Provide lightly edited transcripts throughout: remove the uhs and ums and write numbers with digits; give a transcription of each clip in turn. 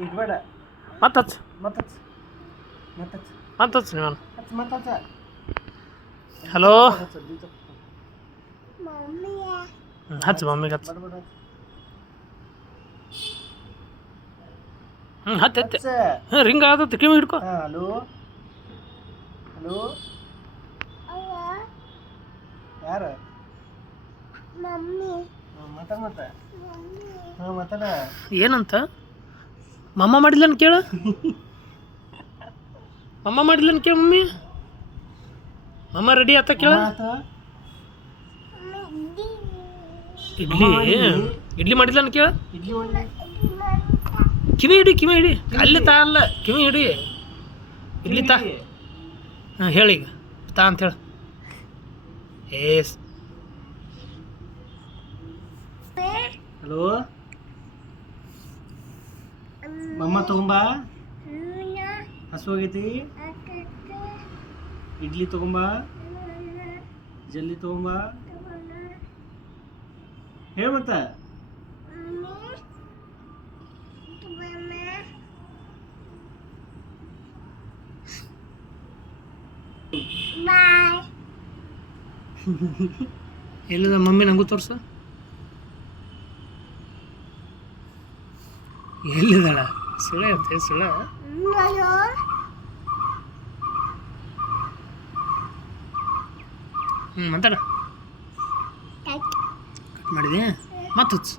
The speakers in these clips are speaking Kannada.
ಇಟ್ಬೇಡ ಮತ್ತೆ ಹಚ್ಚು ಮತ್ತಚ್ಚ ಮತ್ತಚ್ಚ ಮತ್ತೆ ಹಚ್ಚು ನೀವು ಹಚ್ಚ ಮತ್ತಚ್ಚ ಹಲೋ ಹಚ್ಚ ಹಚ್ಚು ಮಮ್ಮಿಗೆ ಹಚ್ಚು ಬಡ ಹತ್ತು ಹತ್ತೆ ಹಚ್ಚ ರಿಂಗ್ ಆದತ್ತು ಕಿವಿ ಹಿಡ್ಕೊ ಹಲೋ ಹಲೋ ಯಾರು ಮಾತಾಡ ಮತ್ತೆ ಹಾಂ ಮಾತಾಡ ಏನಂತ ಮಮ್ಮ ಮಾಡಿಲ್ಲನ್ ಕೇಳ ಮಮ್ಮ ಮಾಡಿಲ್ಲನ್ ಕೇಳ ಮಮ್ಮಿ ಮಮ್ಮ ರೆಡಿ ಆತ ಕೇಳ ಇಡ್ಲಿ ಇಡ್ಲಿ ಮಾಡಿಲ್ಲನ್ ಕೇಳ ಇಡ್ಲಿ ಮಾಡಿ ಕಿವಿ ಹಿಡಿ ಅಲ್ಲಿ ತಾ ಅಲ್ಲ ಕಿವಿ ಹಿಡಿ ಇಡ್ಲಿ ತಾ ಹಾಂ ಹೇಳಿ ಈಗ ತಾ ಅಂತ ಹೇಳ ಏಸ್ ಹಲೋ ಮಮ್ಮ ತಗೊಂಬಾ ಹಸುವಾಗೈತಿ ಇಡ್ಲಿ ತಗೊಂಬಾ ಜಲ್ದಿ ತಗೊಂಬಾ ಹೇಳ ಮತ್ತ ಎಲ್ಲಿದ ಮಮ್ಮಿ ನಂಗೂ ತೋರ್ಸ ಎಲ್ಲಿದ್ದಾಳ ಸುಳೆ ಅಂತೆ ಸುಳೆ ಮಾತಾಡ ಕಟ್ ಮಾಡಿದೆ ಮತ್ತೆ ಹಚ್ಚು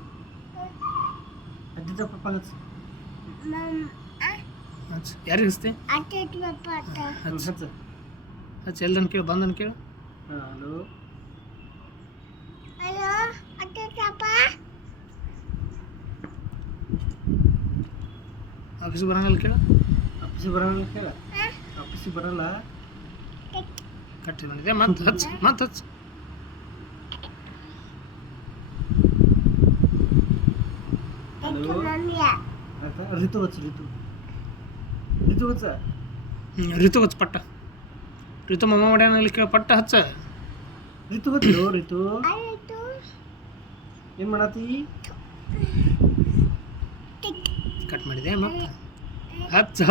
ಅಜ್ಜಿ ಪಪ್ಪ ಹಚ್ಚು ಹಚ್ಚು ಯಾರಿಗೆ ಹಚ್ತೆ ಹಚ್ಚು ಹಚ್ಚು ಎಲ್ದನ್ ಕೇಳು ಬಂದನ್ ಕೇಳು ಹಲೋ ಆಫೀಸ್ ಬರಂಗಲ್ಲ ಕೇಳು ಅಪ್ಪಿಸಿ ಬರಲ್ಲ ಕೇಳ ಅಪ್ಪಿಸಿ ಬರಲ್ಲ ಕಟ್ಟಿ ಬಂದಿದೆ ಮತ್ತೆ ಹಚ್ಚು ಮತ್ತೆ ಹಚ್ಚು ಹಲೋ ರಿತು ಹಚ್ಚು ರಿತು ರಿತು ಹಚ್ಚ ರಿತು ಹಚ್ಚು ಪಟ್ಟ ರಿತು ಮಮ್ಮ ಮಾಡ್ಯಾನ ಇಲ್ಲಿ ಕೇಳ ಪಟ್ಟ ಹಚ್ಚ ರಿತು ಹಚ್ಚು ರಿತು ಏನು ಮಾಡತ್ತಿ ಕಟ್ ಮಾಡಿದೆ ಮತ್ತೆ ಹಚ್ಚ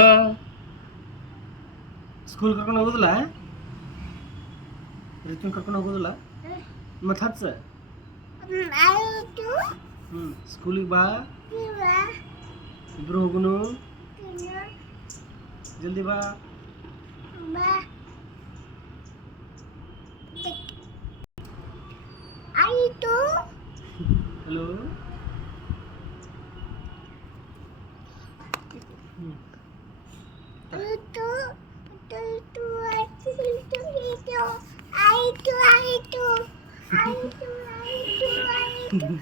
ಸ್ಕೂಲ್ ಕರ್ಕೊಂಡು ಹೋಗೋದಿಲ್ಲ ರಿತು ಕರ್ಕೊಂಡು ಹೋಗೋದಿಲ್ಲ ಮತ್ತೆ ಹಚ್ಚ ಸ್ಕೂಲಿಗೆ ಬಾ ಇಬ್ರು ಹೋಗುನು ಜಲ್ದಿ ಬಾ ಹಲೋ ಆಯ್ತು